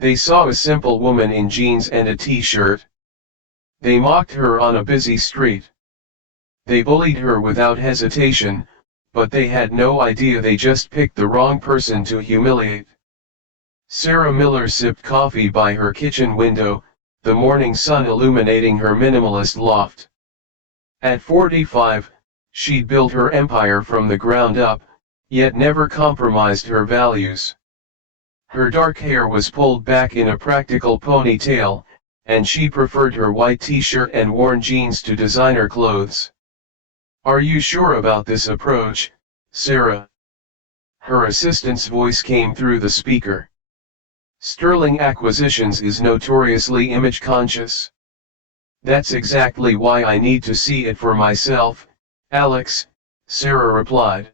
They saw a simple woman in jeans and a t-shirt. They mocked her on a busy street. They bullied her without hesitation, but they had no idea they just picked the wrong person to humiliate. Sarah Miller sipped coffee by her kitchen window, the morning sun illuminating her minimalist loft. At 45, she'd built her empire from the ground up, yet never compromised her values. Her dark hair was pulled back in a practical ponytail, and she preferred her white t-shirt and worn jeans to designer clothes. "Are you sure about this approach, Sarah?" Her assistant's voice came through the speaker. "Sterling Acquisitions is notoriously image-conscious." "That's exactly why I need to see it for myself, Alex," Sarah replied.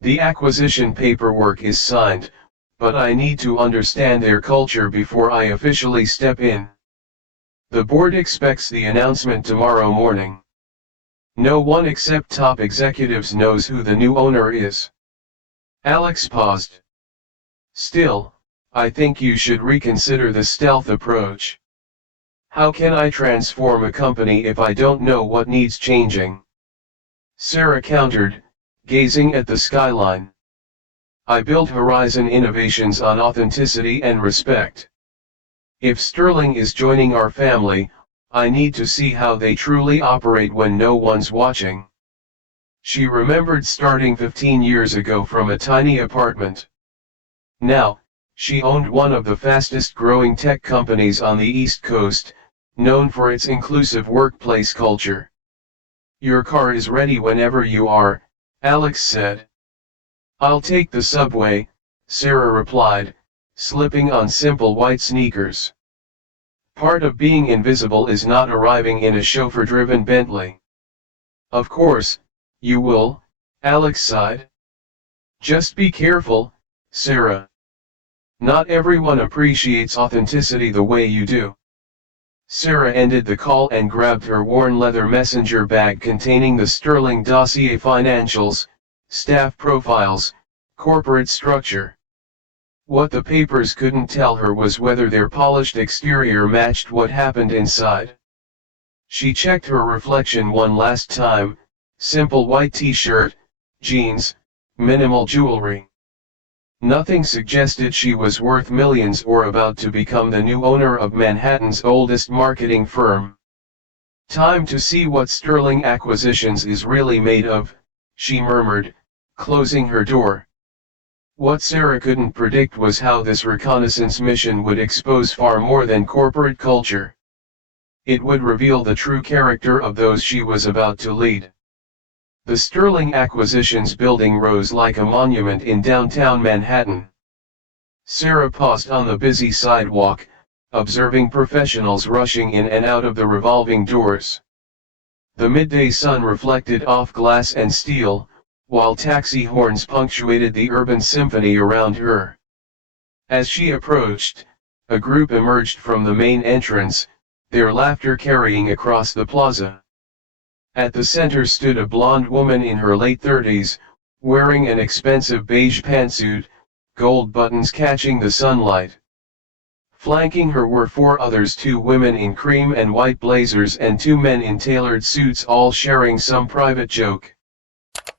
"The acquisition paperwork is signed, but I need to understand their culture before I officially step in. The board expects the announcement tomorrow morning. No one except top executives knows who the new owner is." Alex paused. "Still, I think you should reconsider the stealth approach. How can I transform a company if I don't know what needs changing?" Sarah countered, gazing at the skyline. "I build Horizon Innovations on authenticity and respect. If Sterling is joining our family, I need to see how they truly operate when no one's watching." She remembered starting 15 years ago from a tiny apartment. Now, she owned one of the fastest growing tech companies on the East Coast, known for its inclusive workplace culture. "Your car is ready whenever you are," Alex said. "I'll take the subway," Sarah replied, slipping on simple white sneakers. Part of being invisible is not arriving in a chauffeur-driven Bentley. "Of course, you will," Alex sighed. "Just be careful, Sarah. Not everyone appreciates authenticity the way you do." Sarah ended the call and grabbed her worn leather messenger bag containing the Sterling dossier financials, staff profiles, corporate structure. What the papers couldn't tell her was whether their polished exterior matched what happened inside. She checked her reflection one last time: simple white t-shirt, jeans, minimal jewelry. Nothing suggested she was worth millions or about to become the new owner of Manhattan's oldest marketing firm. "Time to see what Sterling Acquisitions is really made of," she murmured, closing her door. What Sarah couldn't predict was how this reconnaissance mission would expose far more than corporate culture. It would reveal the true character of those she was about to lead. The Sterling Acquisitions building rose like a monument in downtown Manhattan. Sarah paused on the busy sidewalk, observing professionals rushing in and out of the revolving doors. The midday sun reflected off glass and steel, while taxi horns punctuated the urban symphony around her. As she approached, a group emerged from the main entrance, their laughter carrying across the plaza. At the center stood a blonde woman in her late 30s, wearing an expensive beige pantsuit, gold buttons catching the sunlight. Flanking her were four others, two women in cream and white blazers and two men in tailored suits, all sharing some private joke.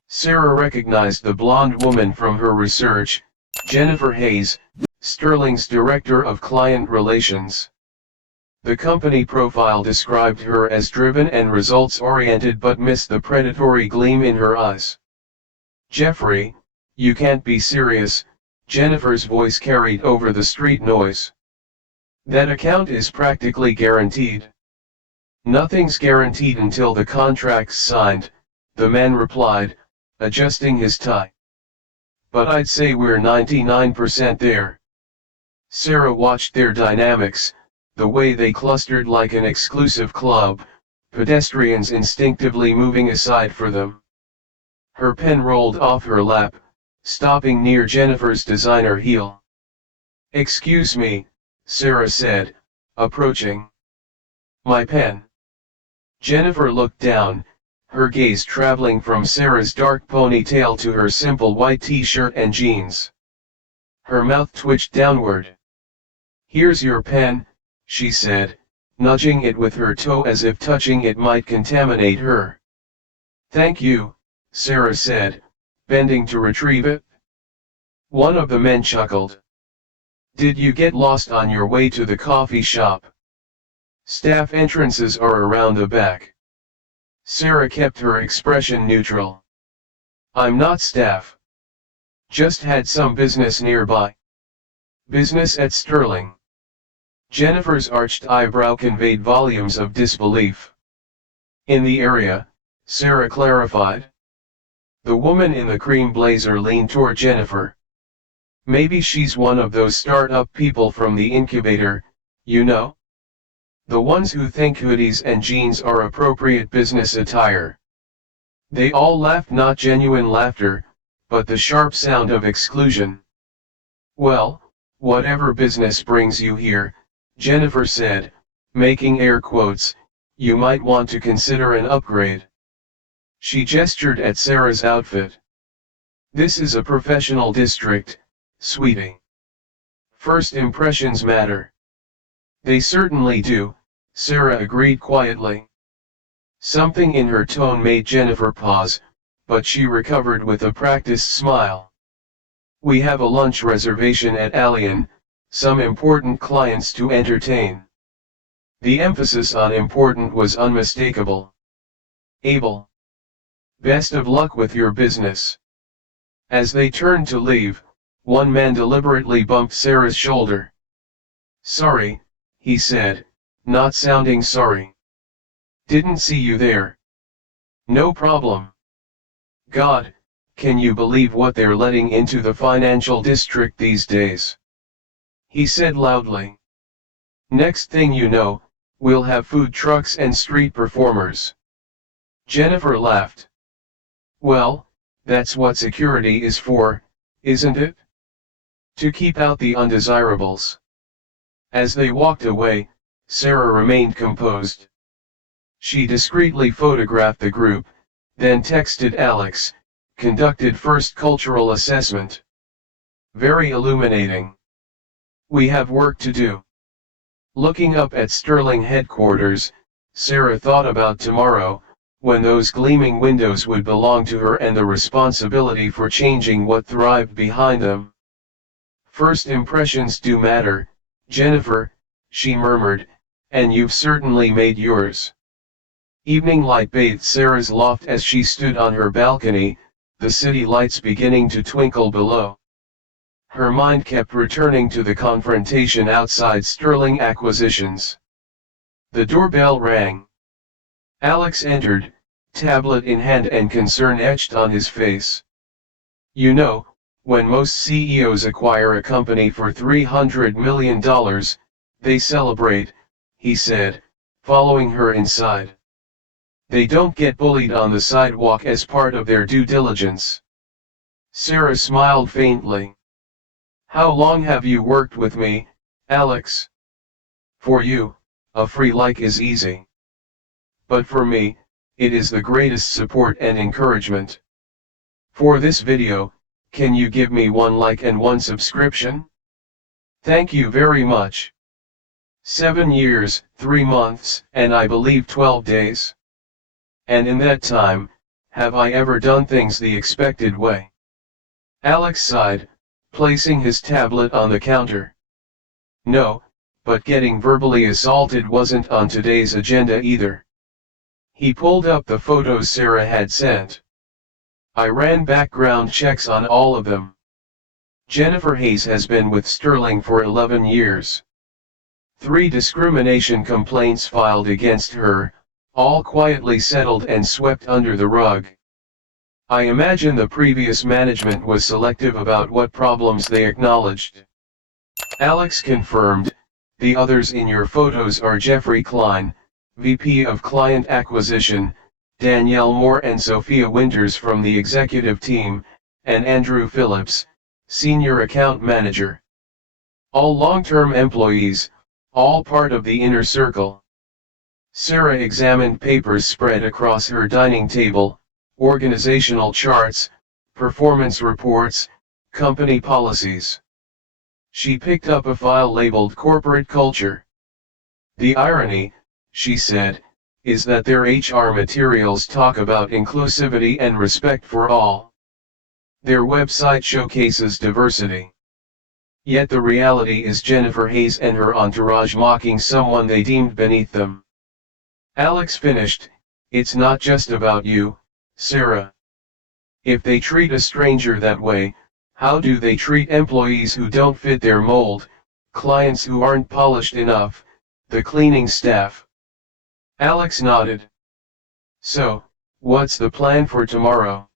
Sarah recognized the blonde woman from her research, Jennifer Hayes, Sterling's Director of Client Relations. The company profile described her as driven and results-oriented but missed the predatory gleam in her eyes. "Jeffrey, you can't be serious," Jennifer's voice carried over the street noise. "That account is practically guaranteed." "Nothing's guaranteed until the contract's signed," the man replied, adjusting his tie. "But I'd say we're 99% there." Sarah watched their dynamics, the way they clustered like an exclusive club, pedestrians instinctively moving aside for them. Her pen rolled off her lap, stopping near Jennifer's designer heel. "Excuse me," Sarah said, approaching. "My pen." Jennifer looked down, her gaze traveling from Sarah's dark ponytail to her simple white t-shirt and jeans. Her mouth twitched downward. "Here's your pen," she said, nudging it with her toe as if touching it might contaminate her. "Thank you," Sarah said, bending to retrieve it. One of the men chuckled. "Did you get lost on your way to the coffee shop? Staff entrances are around the back." Sarah kept her expression neutral. "I'm not staff. Just had some business nearby." "Business at Sterling?" Jennifer's arched eyebrow conveyed volumes of disbelief. "In the area," Sarah clarified. The woman in the cream blazer leaned toward Jennifer. "Maybe she's one of those start-up people from the incubator, you know? The ones who think hoodies and jeans are appropriate business attire." They all laughed, not genuine laughter, but the sharp sound of exclusion. "Well, whatever business brings you here," Jennifer said, making air quotes, "you might want to consider an upgrade." She gestured at Sarah's outfit. "This is a professional district, sweetie. First impressions matter." "They certainly do," Sarah agreed quietly. Something in her tone made Jennifer pause, but she recovered with a practiced smile. "We have a lunch reservation at Allian, some important clients to entertain." The emphasis on important was unmistakable. "Abel. Best of luck with your business." As they turned to leave, one man deliberately bumped Sarah's shoulder. "Sorry," he said, not sounding sorry. "Didn't see you there." "No problem." "God, can you believe what they're letting into the financial district these days?" he said loudly. "Next thing you know, we'll have food trucks and street performers." Jennifer laughed. "Well, that's what security is for, isn't it? To keep out the undesirables." As they walked away, Sarah remained composed. She discreetly photographed the group, then texted Alex, conducted first cultural assessment. "Very illuminating. We have work to do." Looking up at Sterling headquarters, Sarah thought about tomorrow, when those gleaming windows would belong to her and the responsibility for changing what thrived behind them. "First impressions do matter, Jennifer," she murmured, "and you've certainly made yours." Evening light bathed Sarah's loft as she stood on her balcony, the city lights beginning to twinkle below. Her mind kept returning to the confrontation outside Sterling Acquisitions. The doorbell rang. Alex entered, tablet in hand and concern etched on his face. "You know, when most CEOs acquire a company for $300 million, they celebrate," he said, following her inside. "They don't get bullied on the sidewalk as part of their due diligence." Sarah smiled faintly. "How long have you worked with me, Alex? For you, a free like is easy. But for me, it is the greatest support and encouragement. For this video, can you give me 1 like and 1 subscription? Thank you very much." 7 years, 3 months, and I believe 12 days. And in that time, have I ever done things the expected way? Alex sighed, placing his tablet on the counter. "No, but getting verbally assaulted wasn't on today's agenda either." He pulled up the photos Sarah had sent. "I ran background checks on all of them. Jennifer Hayes has been with Sterling for 11 years. 3 discrimination complaints filed against her, all quietly settled and swept under the rug. I imagine the previous management was selective about what problems they acknowledged." Alex confirmed, "The others in your photos are Jeffrey Klein, VP of Client Acquisition, Danielle Moore and Sophia Winters from the executive team, and Andrew Phillips, Senior Account Manager. All long-term employees, all part of the inner circle." Sarah examined papers spread across her dining table, organizational charts, performance reports, company policies. She picked up a file labeled corporate culture. The irony, she said, is that their HR materials talk about inclusivity and respect for all. Their website showcases diversity. Yet the reality is Jennifer Hayes and her entourage mocking someone they deemed beneath them. Alex finished, "It's not just about you, Sarah. If they treat a stranger that way, how do they treat employees who don't fit their mold, clients who aren't polished enough, the cleaning staff?" Alex nodded. "So, what's the plan for tomorrow?"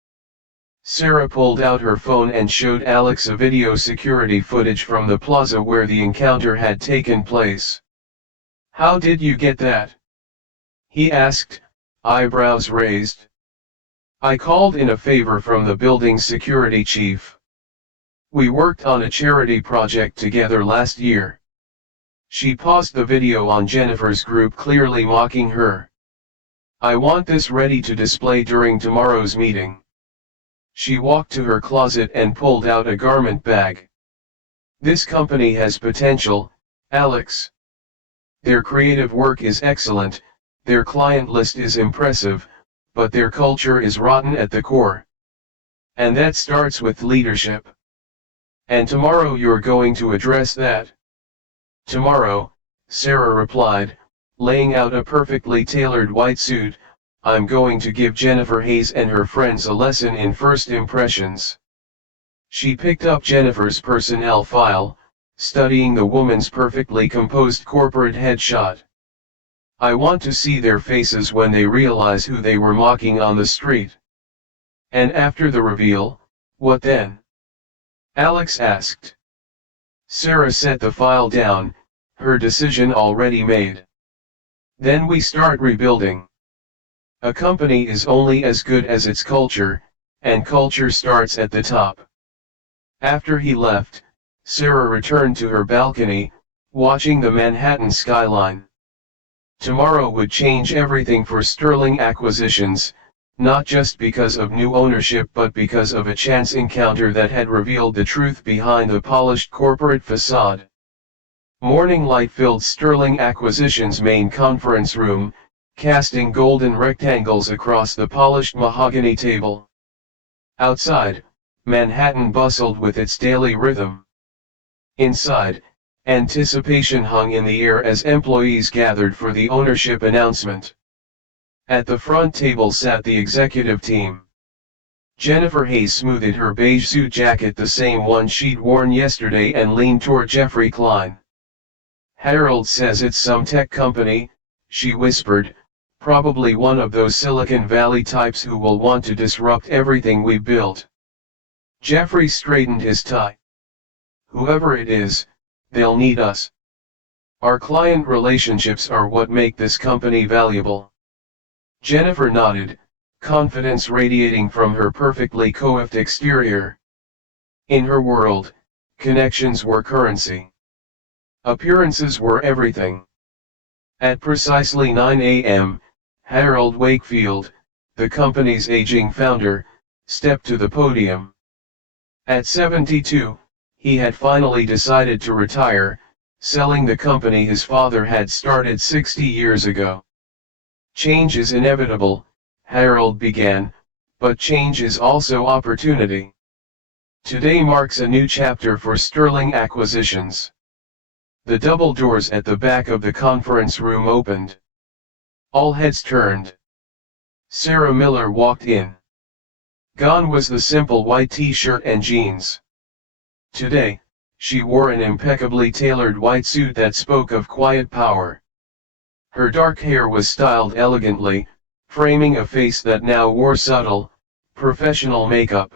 Sarah pulled out her phone and showed Alex a video security footage from the plaza where the encounter had taken place. "How did you get that?" he asked, eyebrows raised. "I called in a favor from the building's security chief. We worked on a charity project together last year." She paused the video on Jennifer's group, clearly mocking her. "I want this ready to display during tomorrow's meeting." She walked to her closet and pulled out a garment bag. "This company has potential, Alex. Their creative work is excellent, their client list is impressive, but their culture is rotten at the core. And that starts with leadership. And tomorrow you're going to address that." "Tomorrow," Sarah replied, laying out a perfectly tailored white suit, "I'm going to give Jennifer Hayes and her friends a lesson in first impressions." She picked up Jennifer's personnel file, studying the woman's perfectly composed corporate headshot. "I want to see their faces when they realize who they were mocking on the street." "And after the reveal, what then?" Alex asked. Sarah set the file down, her decision already made. "Then we start rebuilding. A company is only as good as its culture, and culture starts at the top." After he left, Sarah returned to her balcony, watching the Manhattan skyline. Tomorrow would change everything for Sterling Acquisitions, not just because of new ownership but because of a chance encounter that had revealed the truth behind the polished corporate facade. Morning light filled Sterling Acquisitions' main conference room, casting golden rectangles across the polished mahogany table. Outside, Manhattan bustled with its daily rhythm. Inside, anticipation hung in the air as employees gathered for the ownership announcement. At the front table sat the executive team. Jennifer Hayes smoothed her beige suit jacket, the same one she'd worn yesterday, and leaned toward Jeffrey Klein. "Harold says it's some tech company," she whispered, "probably one of those Silicon Valley types who will want to disrupt everything we built." Jeffrey straightened his tie. "Whoever it is, they'll need us. Our client relationships are what make this company valuable." Jennifer nodded, confidence radiating from her perfectly coiffed exterior. In her world, connections were currency. Appearances were everything. At precisely 9 a.m., Harold Wakefield, the company's aging founder, stepped to the podium. At 72, he had finally decided to retire, selling the company his father had started 60 years ago. "Change is inevitable," Harold began, "but change is also opportunity. Today marks a new chapter for Sterling Acquisitions." The double doors at the back of the conference room opened. All heads turned. Sarah Miller walked in. Gone was the simple white t-shirt and jeans. Today, she wore an impeccably tailored white suit that spoke of quiet power. Her dark hair was styled elegantly, framing a face that now wore subtle, professional makeup.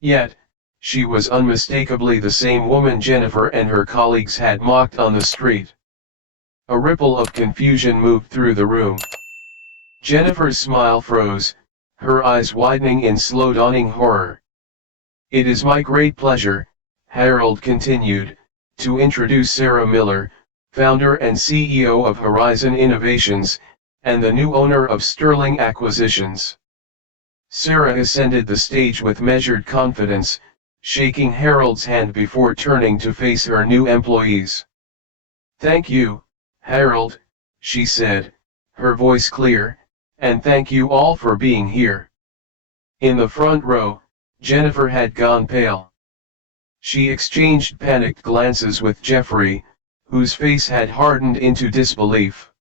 Yet, she was unmistakably the same woman Jennifer and her colleagues had mocked on the street. A ripple of confusion moved through the room. Jennifer's smile froze, her eyes widening in slow dawning horror. "It is my great pleasure," Harold continued, "to introduce Sarah Miller, founder and CEO of Horizon Innovations, and the new owner of Sterling Acquisitions." Sarah ascended the stage with measured confidence, shaking Harold's hand before turning to face her new employees. "Thank you, Harold," she said, her voice clear, "and thank you all for being here." In the front row, Jennifer had gone pale. She exchanged panicked glances with Jeffrey, whose face had hardened into disbelief.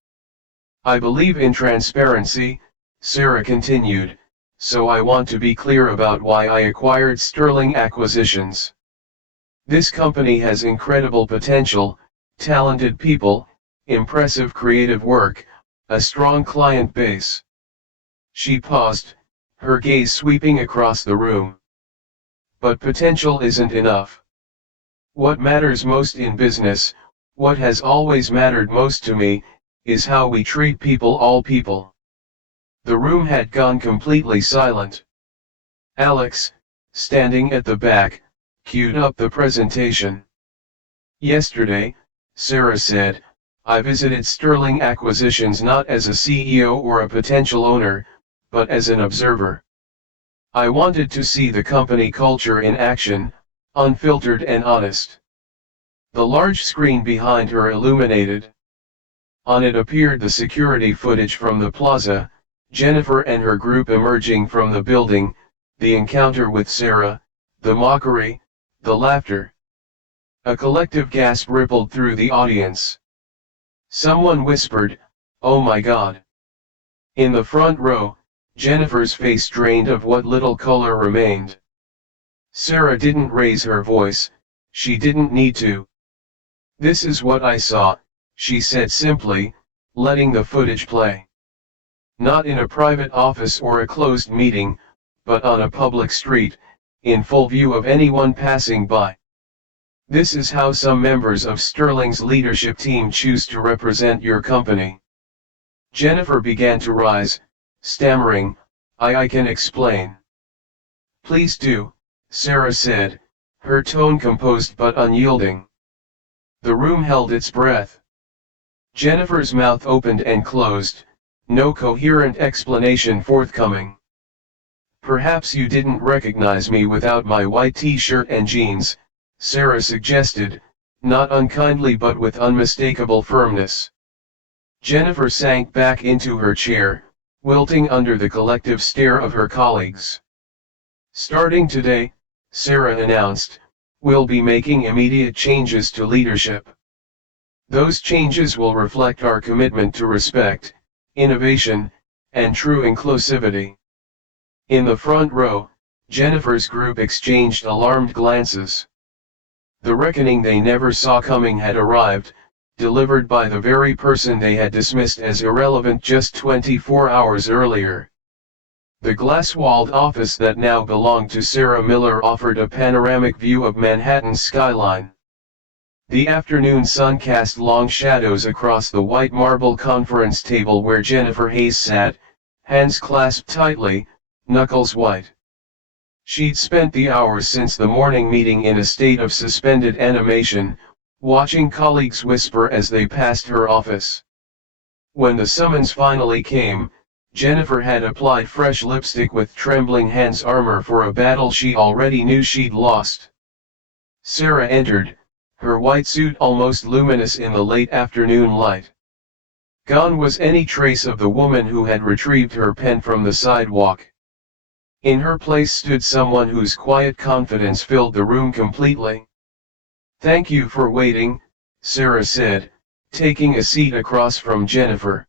"I believe in transparency," Sarah continued, "so I want to be clear about why I acquired Sterling Acquisitions. This company has incredible potential, talented people, impressive creative work, a strong client base." She paused, her gaze sweeping across the room. "But potential isn't enough. What matters most in business, what has always mattered most to me, is how we treat people, all people." The room had gone completely silent. Alex, standing at the back, queued up the presentation. "Yesterday," Sarah said, "I visited Sterling Acquisitions not as a CEO or a potential owner, but as an observer. I wanted to see the company culture in action, unfiltered and honest." The large screen behind her illuminated. On it appeared the security footage from the plaza, Jennifer and her group emerging from the building, the encounter with Sarah, the mockery, the laughter. A collective gasp rippled through the audience. Someone whispered, "Oh my God." In the front row, Jennifer's face drained of what little color remained. Sarah didn't raise her voice, she didn't need to. "This is what I saw," she said simply, letting the footage play. "Not in a private office or a closed meeting, but on a public street, in full view of anyone passing by. This is how some members of Sterling's leadership team choose to represent your company." Jennifer began to rise, stammering, I can explain." "Please do," Sarah said, her tone composed but unyielding. The room held its breath. Jennifer's mouth opened and closed, no coherent explanation forthcoming. "Perhaps you didn't recognize me without my white t-shirt and jeans," Sarah suggested, not unkindly but with unmistakable firmness. Jennifer sank back into her chair, wilting under the collective stare of her colleagues. "Starting today," Sarah announced, "we'll be making immediate changes to leadership. Those changes will reflect our commitment to respect, innovation, and true inclusivity." In the front row, Jennifer's group exchanged alarmed glances. The reckoning they never saw coming had arrived, delivered by the very person they had dismissed as irrelevant just 24 hours earlier. The glass-walled office that now belonged to Sarah Miller offered a panoramic view of Manhattan's skyline. The afternoon sun cast long shadows across the white marble conference table where Jennifer Hayes sat, hands clasped tightly, knuckles white. She'd spent the hours since the morning meeting in a state of suspended animation, watching colleagues whisper as they passed her office. When the summons finally came, Jennifer had applied fresh lipstick with trembling hands, armor for a battle she already knew she'd lost. Sarah entered, her white suit almost luminous in the late afternoon light. Gone was any trace of the woman who had retrieved her pen from the sidewalk. In her place stood someone whose quiet confidence filled the room completely. "Thank you for waiting," Sarah said, taking a seat across from Jennifer.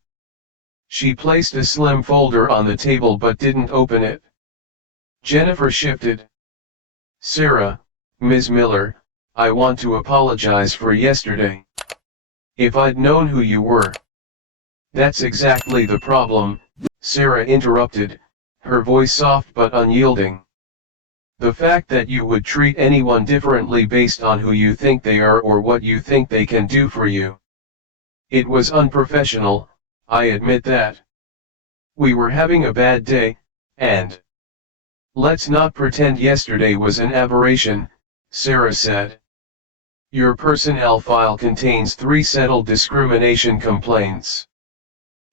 She placed a slim folder on the table but didn't open it. Jennifer shifted. "Sarah, Ms. Miller, I want to apologize for yesterday. If I'd known who you were." "That's exactly the problem," Sarah interrupted, her voice soft but unyielding. "The fact that you would treat anyone differently based on who you think they are or what you think they can do for you. It was unprofessional, I admit that. We were having a bad day, and let's not pretend yesterday was an aberration," Sarah said. "Your personnel file contains 3 settled discrimination complaints.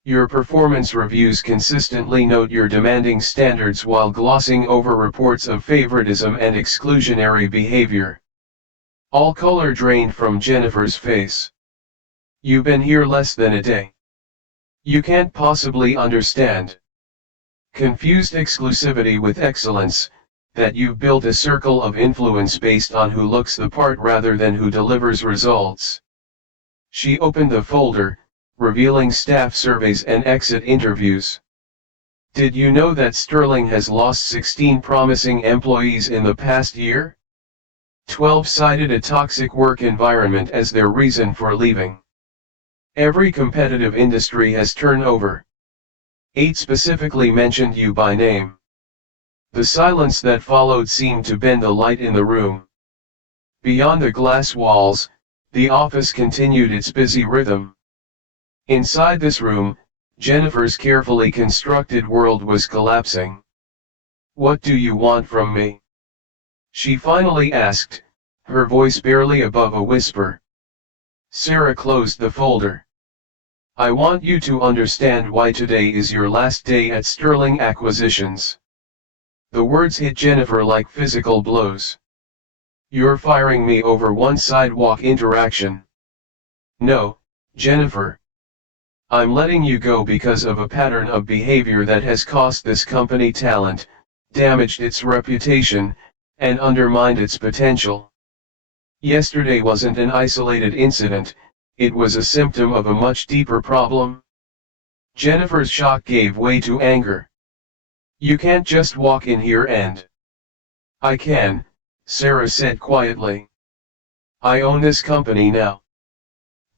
Your performance reviews consistently note your demanding standards while glossing over reports of favoritism and exclusionary behavior. All color drained from Jennifer's face. You've been here less than a day. You can't possibly understand. Confused exclusivity with excellence, that you've built a circle of influence based on who looks the part rather than who delivers results. She opened the folder, revealing staff surveys and exit interviews. Did you know that Sterling has lost 16 promising employees in the past year? 12 cited a toxic work environment as their reason for leaving. Every competitive industry has turnover. 8 specifically mentioned you by name. The silence that followed seemed to bend the light in the room. Beyond the glass walls, the office continued its busy rhythm. Inside this room, Jennifer's carefully constructed world was collapsing. "What do you want from me?" she finally asked, her voice barely above a whisper. Sarah closed the folder. "I want you to understand why today is your last day at Sterling Acquisitions." The words hit Jennifer like physical blows. "You're firing me over one sidewalk interaction." "No, Jennifer. I'm letting you go because of a pattern of behavior that has cost this company talent, damaged its reputation, and undermined its potential. Yesterday wasn't an isolated incident, it was a symptom of a much deeper problem." Jennifer's shock gave way to anger. "You can't just walk in here and—" "I can," Sarah said quietly. "I own this company now.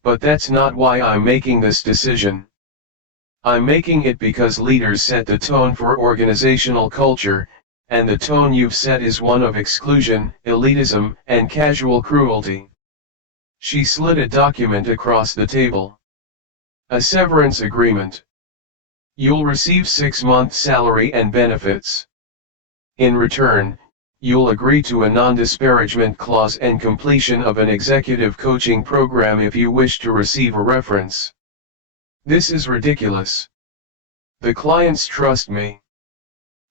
But that's not why I'm making this decision. I'm making it because leaders set the tone for organizational culture, and the tone you've set is one of exclusion, elitism, and casual cruelty." She slid a document across the table. "A severance agreement. You'll receive 6-month salary and benefits. In return, you'll agree to a non-disparagement clause and completion of an executive coaching program if you wish to receive a reference." "This is ridiculous. The clients trust me."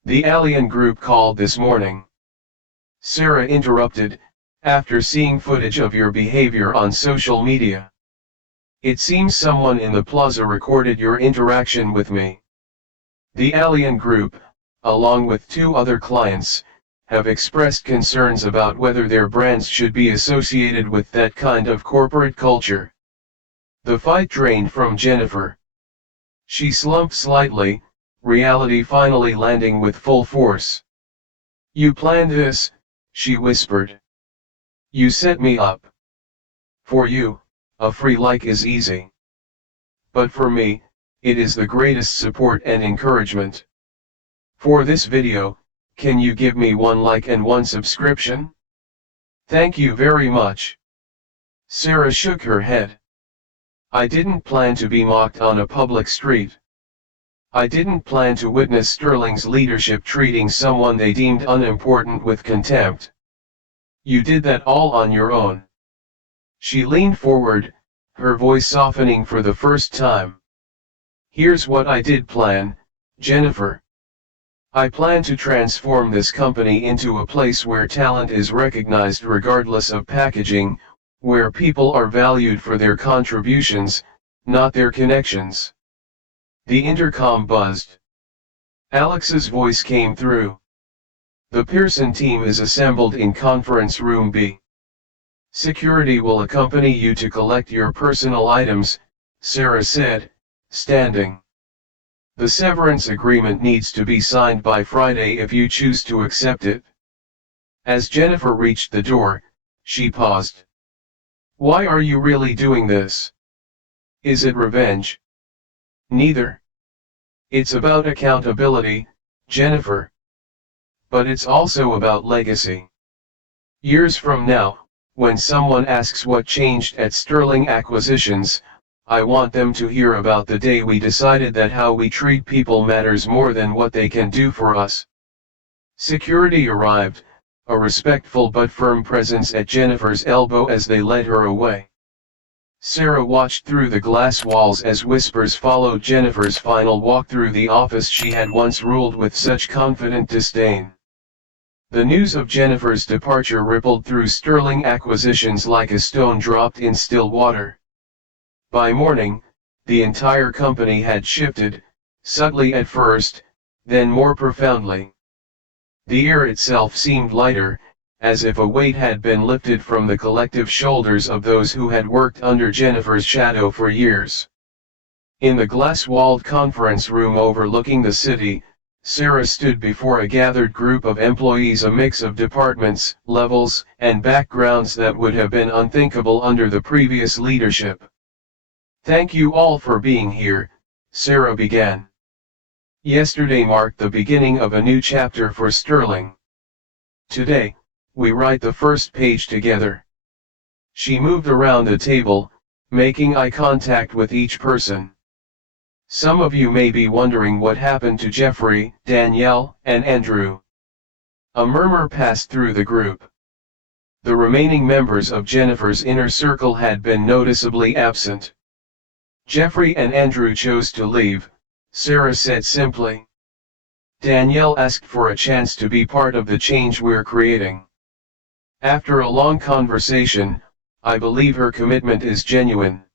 "The Alien Group called this morning," Sarah interrupted, "after seeing footage of your behavior on social media. It seems someone in the plaza recorded your interaction with me. The Alien Group, along with 2 other clients, have expressed concerns about whether their brands should be associated with that kind of corporate culture." The fight drained from Jennifer. She slumped slightly, reality finally landing with full force. "You planned this," she whispered. "You set me up. For you, a free like is easy. But for me, it is the greatest support and encouragement. For this video, can you give me 1 like and 1 subscription? Thank you very much." Sarah shook her head. "I didn't plan to be mocked on a public street. I didn't plan to witness Sterling's leadership treating someone they deemed unimportant with contempt. You did that all on your own." She leaned forward, her voice softening for the first time. "Here's what I did plan, Jennifer. I plan to transform this company into a place where talent is recognized regardless of packaging, where people are valued for their contributions, not their connections." The intercom buzzed. Alex's voice came through. "The Pearson team is assembled in Conference Room B. Security will accompany you to collect your personal items," Sarah said, standing. "The severance agreement needs to be signed by Friday if you choose to accept it." As Jennifer reached the door, she paused. "Why are you really doing this? Is it revenge?" "Neither. It's about accountability, Jennifer. But it's also about legacy. Years from now, when someone asks what changed at Sterling Acquisitions, I want them to hear about the day we decided that how we treat people matters more than what they can do for us." Security arrived, a respectful but firm presence at Jennifer's elbow as they led her away. Sarah watched through the glass walls as whispers followed Jennifer's final walk through the office she had once ruled with such confident disdain. The news of Jennifer's departure rippled through Sterling Acquisitions like a stone dropped in still water. By morning, the entire company had shifted, subtly at first, then more profoundly. The air itself seemed lighter, as if a weight had been lifted from the collective shoulders of those who had worked under Jennifer's shadow for years. In the glass-walled conference room overlooking the city, Sarah stood before a gathered group of employees, a mix of departments, levels, and backgrounds that would have been unthinkable under the previous leadership. "Thank you all for being here," Sarah began. "Yesterday marked the beginning of a new chapter for Sterling. Today, we write the first page together." She moved around the table, making eye contact with each person. "Some of you may be wondering what happened to Jeffrey, Danielle, and Andrew." A murmur passed through the group. The remaining members of Jennifer's inner circle had been noticeably absent. "Jeffrey and Andrew chose to leave," Sarah said simply. "Danielle asked for a chance to be part of the change we're creating. After a long conversation, I believe her commitment is genuine."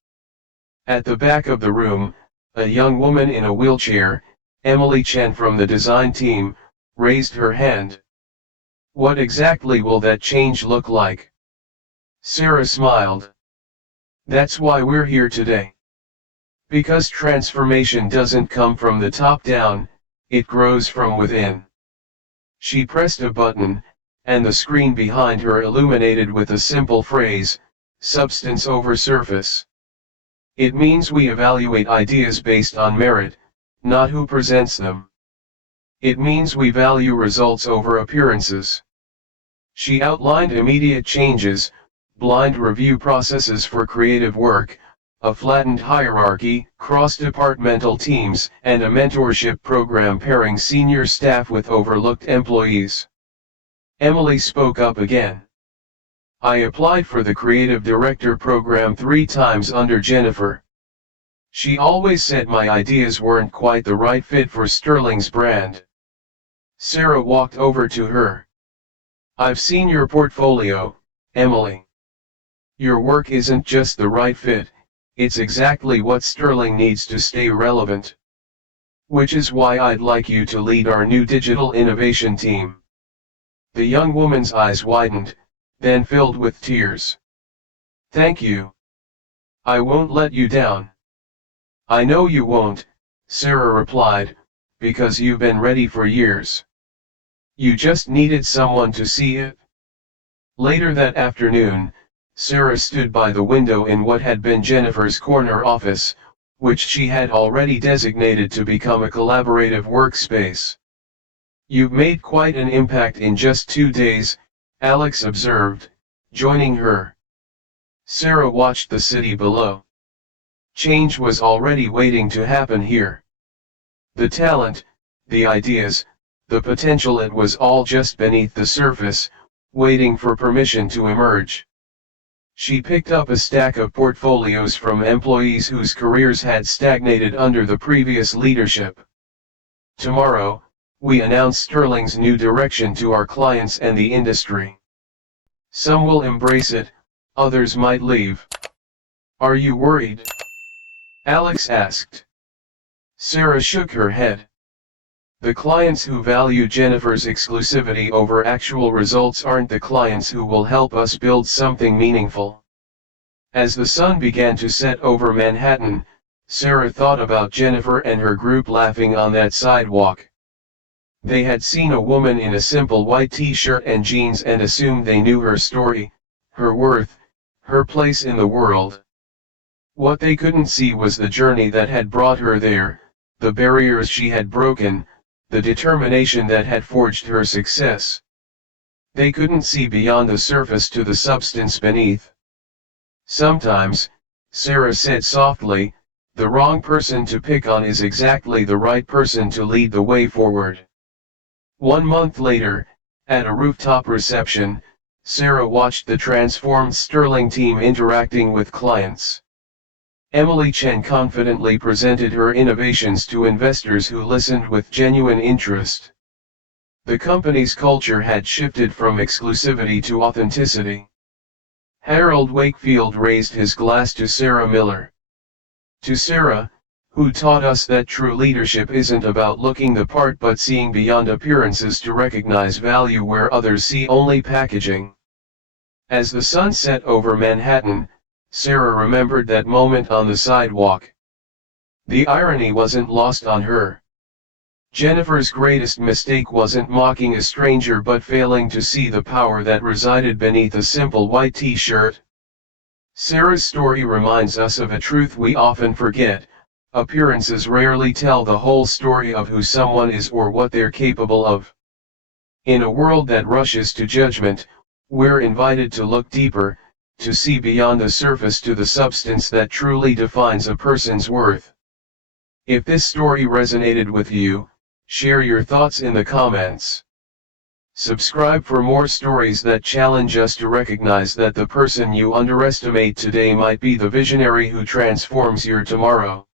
At the back of the room, a young woman in a wheelchair, Emily Chen from the design team, raised her hand. "What exactly will that change look like?" Sarah smiled. "That's why we're here today. Because transformation doesn't come from the top down, it grows from within." She pressed a button, and the screen behind her illuminated with a simple phrase, "Substance over surface." It means we evaluate ideas based on merit, not who presents them. It means we value results over appearances. She outlined immediate changes, blind review processes for creative work, a flattened hierarchy, cross-departmental teams, and a mentorship program pairing senior staff with overlooked employees. Emily spoke up again. "I applied for the creative director program 3 times under Jennifer. She always said my ideas weren't quite the right fit for Sterling's brand." Sarah walked over to her. "I've seen your portfolio, Emily. Your work isn't just the right fit, it's exactly what Sterling needs to stay relevant. Which is why I'd like you to lead our new digital innovation team." The young woman's eyes widened, then filled with tears. "Thank you. I won't let you down." "I know you won't," Sarah replied, "because you've been ready for years. You just needed someone to see it." Later that afternoon, Sarah stood by the window in what had been Jennifer's corner office, which she had already designated to become a collaborative workspace. "You've made quite an impact in just 2 days," Alex observed, joining her. Sarah watched the city below. Change was already waiting to happen here. The talent, the ideas, the potential, it was all just beneath the surface, waiting for permission to emerge. She picked up a stack of portfolios from employees whose careers had stagnated under the previous leadership. "Tomorrow, we announce Sterling's new direction to our clients and the industry. Some will embrace it, others might leave." "Are you worried?" Alex asked. Sarah shook her head. "The clients who value Jennifer's exclusivity over actual results aren't the clients who will help us build something meaningful." As the sun began to set over Manhattan, Sarah thought about Jennifer and her group laughing on that sidewalk. They had seen a woman in a simple white t-shirt and jeans and assumed they knew her story, her worth, her place in the world. What they couldn't see was the journey that had brought her there, the barriers she had broken, the determination that had forged her success. They couldn't see beyond the surface to the substance beneath. "Sometimes," Sarah said softly, "the wrong person to pick on is exactly the right person to lead the way forward." 1 month later, at a rooftop reception, Sarah watched the transformed Sterling team interacting with clients. Emily Chen confidently presented her innovations to investors who listened with genuine interest. The company's culture had shifted from exclusivity to authenticity. Harold Wakefield raised his glass to Sarah Miller. To Sarah, who taught us that true leadership isn't about looking the part but seeing beyond appearances to recognize value where others see only packaging. As the sun set over Manhattan, Sarah remembered that moment on the sidewalk. The irony wasn't lost on her. Jennifer's greatest mistake wasn't mocking a stranger but failing to see the power that resided beneath a simple white t-shirt. Sarah's story reminds us of a truth we often forget: appearances rarely tell the whole story of who someone is or what they're capable of. In a world that rushes to judgment, we're invited to look deeper, to see beyond the surface to the substance that truly defines a person's worth. If this story resonated with you, share your thoughts in the comments. Subscribe for more stories that challenge us to recognize that the person you underestimate today might be the visionary who transforms your tomorrow.